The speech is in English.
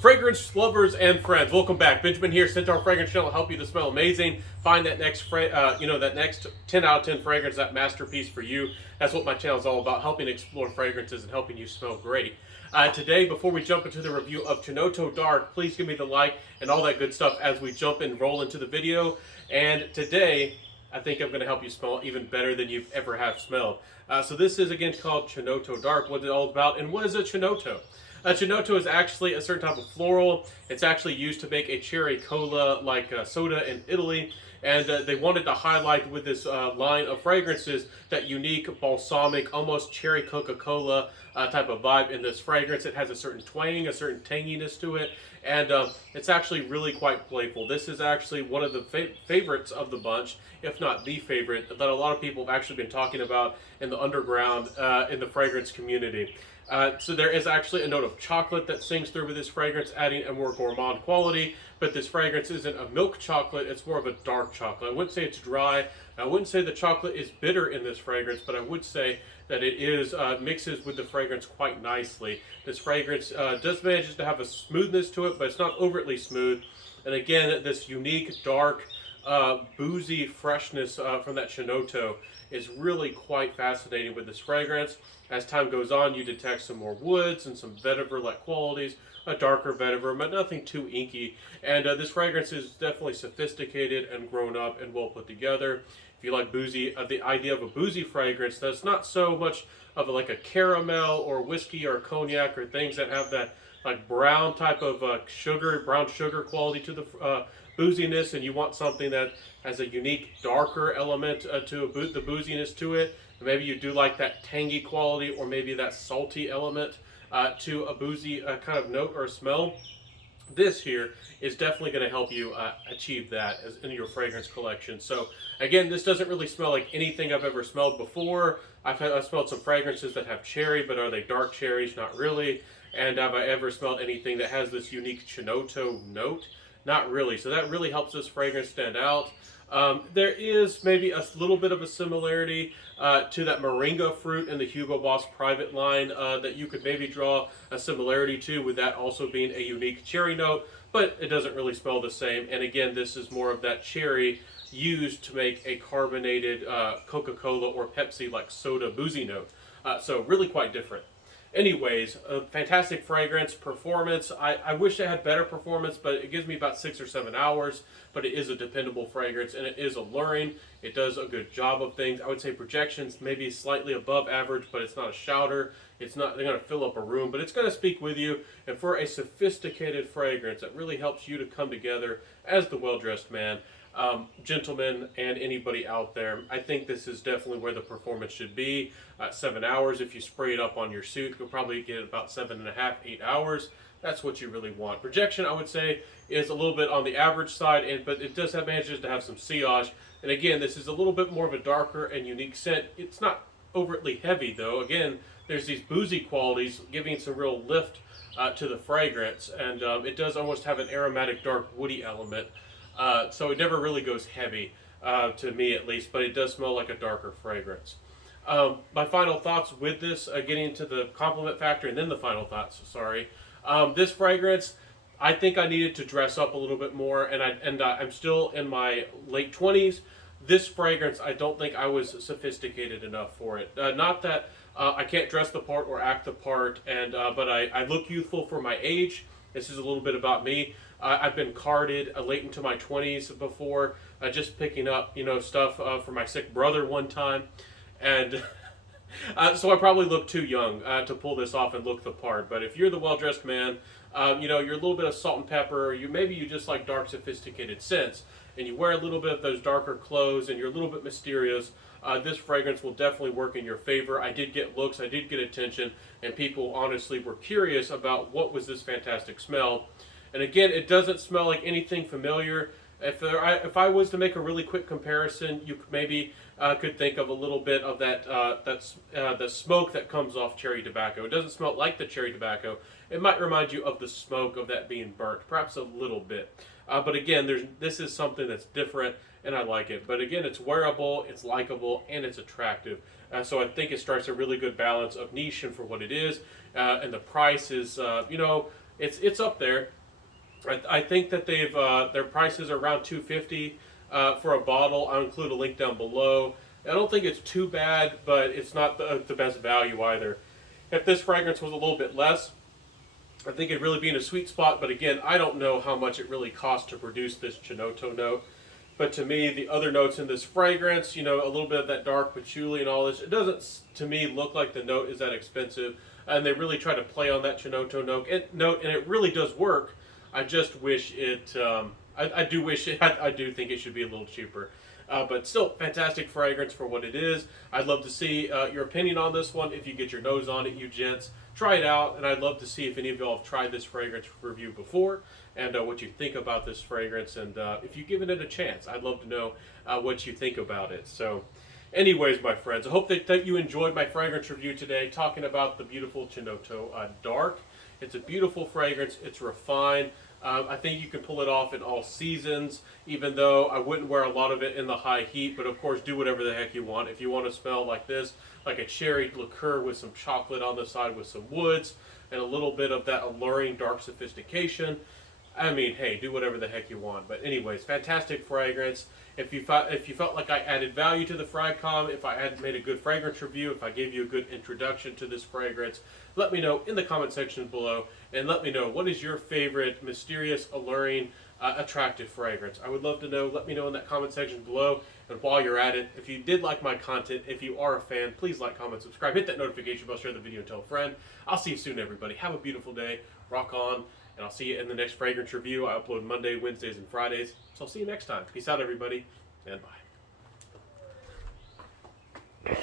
Fragrance lovers and friends, welcome back. Benjamin here, Centaur Fragrance Channel, help you to smell amazing. Find that next, that next 10 out of 10 fragrance, that masterpiece for you. That's what my channel is all about, helping explore fragrances and helping you smell great. Today, before we jump into the review of Chinoto Dark, please give me the like and all that good stuff as we jump and roll into the video. And today, I think I'm going to help you smell even better than you've ever have smelled. So this is again called Chinoto Dark. What it's all about, and what is a Chinoto? Chinoto is actually a certain type of floral. It's actually used to make a cherry cola like soda in Italy. And they wanted to highlight with this line of fragrances that unique, balsamic, almost cherry Coca-Cola type of vibe in this fragrance. It has a certain twang, a certain tanginess to it. And it's actually really quite playful. This is actually one of the favorites of the bunch, if not the favorite, that a lot of people have actually been talking about in the underground, in the fragrance community. So there is actually a note of chocolate that sings through with this fragrance, adding a more gourmand quality. But this fragrance isn't a milk chocolate, it's more of a dark chocolate. I wouldn't say it's dry. I wouldn't say the chocolate is bitter in this fragrance, but I would say that it is mixes with the fragrance quite nicely. This fragrance does manage to have a smoothness to it, but it's not overtly smooth. And again, this unique, dark, boozy freshness from that Chinoto is really quite fascinating with this fragrance. As time goes on, you detect some more woods and some vetiver-like qualities, a darker vetiver, but nothing too inky. And this fragrance is definitely sophisticated and grown up and well put together. If you like boozy, the idea of a boozy fragrance that's not so much of like a caramel or whiskey or cognac or things that have that like brown type of brown sugar quality to the booziness, and you want something that has a unique darker element to the booziness to it. Maybe you do like that tangy quality or maybe that salty element to a boozy kind of note or smell. This here is definitely going to help you achieve that as in your fragrance collection. So again, this doesn't really smell like anything I've ever smelled before. I've smelled some fragrances that have cherry, but are they dark cherries? Not really. And have I ever smelled anything that has this unique Chinoto note? Not really. So that really helps this fragrance stand out. There is maybe a little bit of a similarity to that moringa fruit in the Hugo Boss private line that you could maybe draw a similarity to, with that also being a unique cherry note, but it doesn't really smell the same. And again, this is more of that cherry used to make a carbonated Coca-Cola or Pepsi like soda boozy note. So really quite different. Anyways, a fantastic fragrance, performance. I wish it had better performance, but it gives me about 6 or 7 hours. But it is a dependable fragrance, and it is alluring. It does a good job of things. I would say projections maybe slightly above average, but it's not a shouter. It's not going to fill up a room, but it's going to speak with you. And for a sophisticated fragrance that really helps you to come together as the well-dressed man, gentlemen, and anybody out there, I think this is definitely where the performance should be. 7 hours. If you spray it up on your suit, you'll probably get about 7.5, 8 hours. That's what you really want. Projection, I would say, is a little bit on the average side, but it does have manages to have some sillage. And again, this is a little bit more of a darker and unique scent. It's not overtly heavy, though. Again, there's these boozy qualities giving some real lift to the fragrance, and it does almost have an aromatic, dark, woody element. So it never really goes heavy, to me at least, but it does smell like a darker fragrance. My final thoughts with this, getting into the compliment factor and then the final thoughts, sorry. This fragrance, I think I needed to dress up a little bit more, and I'm still in my late 20s. This fragrance, I don't think I was sophisticated enough for it. Not that I can't dress the part or act the part, but I look youthful for my age. This is a little bit about me. I've been carded late into my 20s before, just picking up stuff for my sick brother one time, and so I probably look too young to pull this off and look the part. But if you're the well-dressed man, you're a little bit of salt and pepper, maybe you just like dark, sophisticated scents, and you wear a little bit of those darker clothes, and you're a little bit mysterious, this fragrance will definitely work in your favor. I did get looks, I did get attention, and people honestly were curious about what was this fantastic smell. And again, it doesn't smell like anything familiar. If I was to make a really quick comparison, you maybe could think of a little bit of the smoke that comes off cherry tobacco. It doesn't smell like the cherry tobacco. It might remind you of the smoke of that being burnt, perhaps a little bit. But again, this is something that's different, and I like it. But again, it's wearable, it's likable, and it's attractive. So I think it strikes a really good balance of niche and for what it is, and the price is, it's up there. I think that they've their prices are around $2.50 for a bottle. I'll include a link down below. I don't think it's too bad, but it's not the best value either. If this fragrance was a little bit less, I think it'd really be in a sweet spot. But again, I don't know how much it really costs to produce this Chinoto note. But to me, the other notes in this fragrance, you know, a little bit of that dark patchouli and all this, it doesn't, to me, look like the note is that expensive. And they really try to play on that Chinoto note, and it really does work. I just wish it, I do wish it, I do think it should be a little cheaper. But still, fantastic fragrance for what it is. I'd love to see your opinion on this one. If you get your nose on it, you gents, try it out. And I'd love to see if any of y'all have tried this fragrance review before and what you think about this fragrance. And if you've given it a chance, I'd love to know what you think about it. So anyways, my friends, I hope that you enjoyed my fragrance review today, talking about the beautiful Chinoto Dark. It's a beautiful fragrance. It's refined. I think you can pull it off in all seasons, even though I wouldn't wear a lot of it in the high heat. But of course, do whatever the heck you want. If you want to smell like this, like a cherry liqueur with some chocolate on the side with some woods and a little bit of that alluring dark sophistication, I mean, hey, do whatever the heck you want. But anyways, fantastic fragrance. If you felt like I added value to the Fragcom, if I had made a good fragrance review, if I gave you a good introduction to this fragrance, let me know in the comment section below, and let me know what is your favorite mysterious, alluring, attractive fragrance. I would love to know. Let me know in that comment section below. And while you're at it, if you did like my content, if you are a fan, please like, comment, subscribe, hit that notification bell, share the video, and tell a friend. I'll see you soon, everybody. Have a beautiful day. Rock on. And I'll see you in the next fragrance review. I upload Monday, Wednesdays, and Fridays. So I'll see you next time. Peace out, everybody, and bye.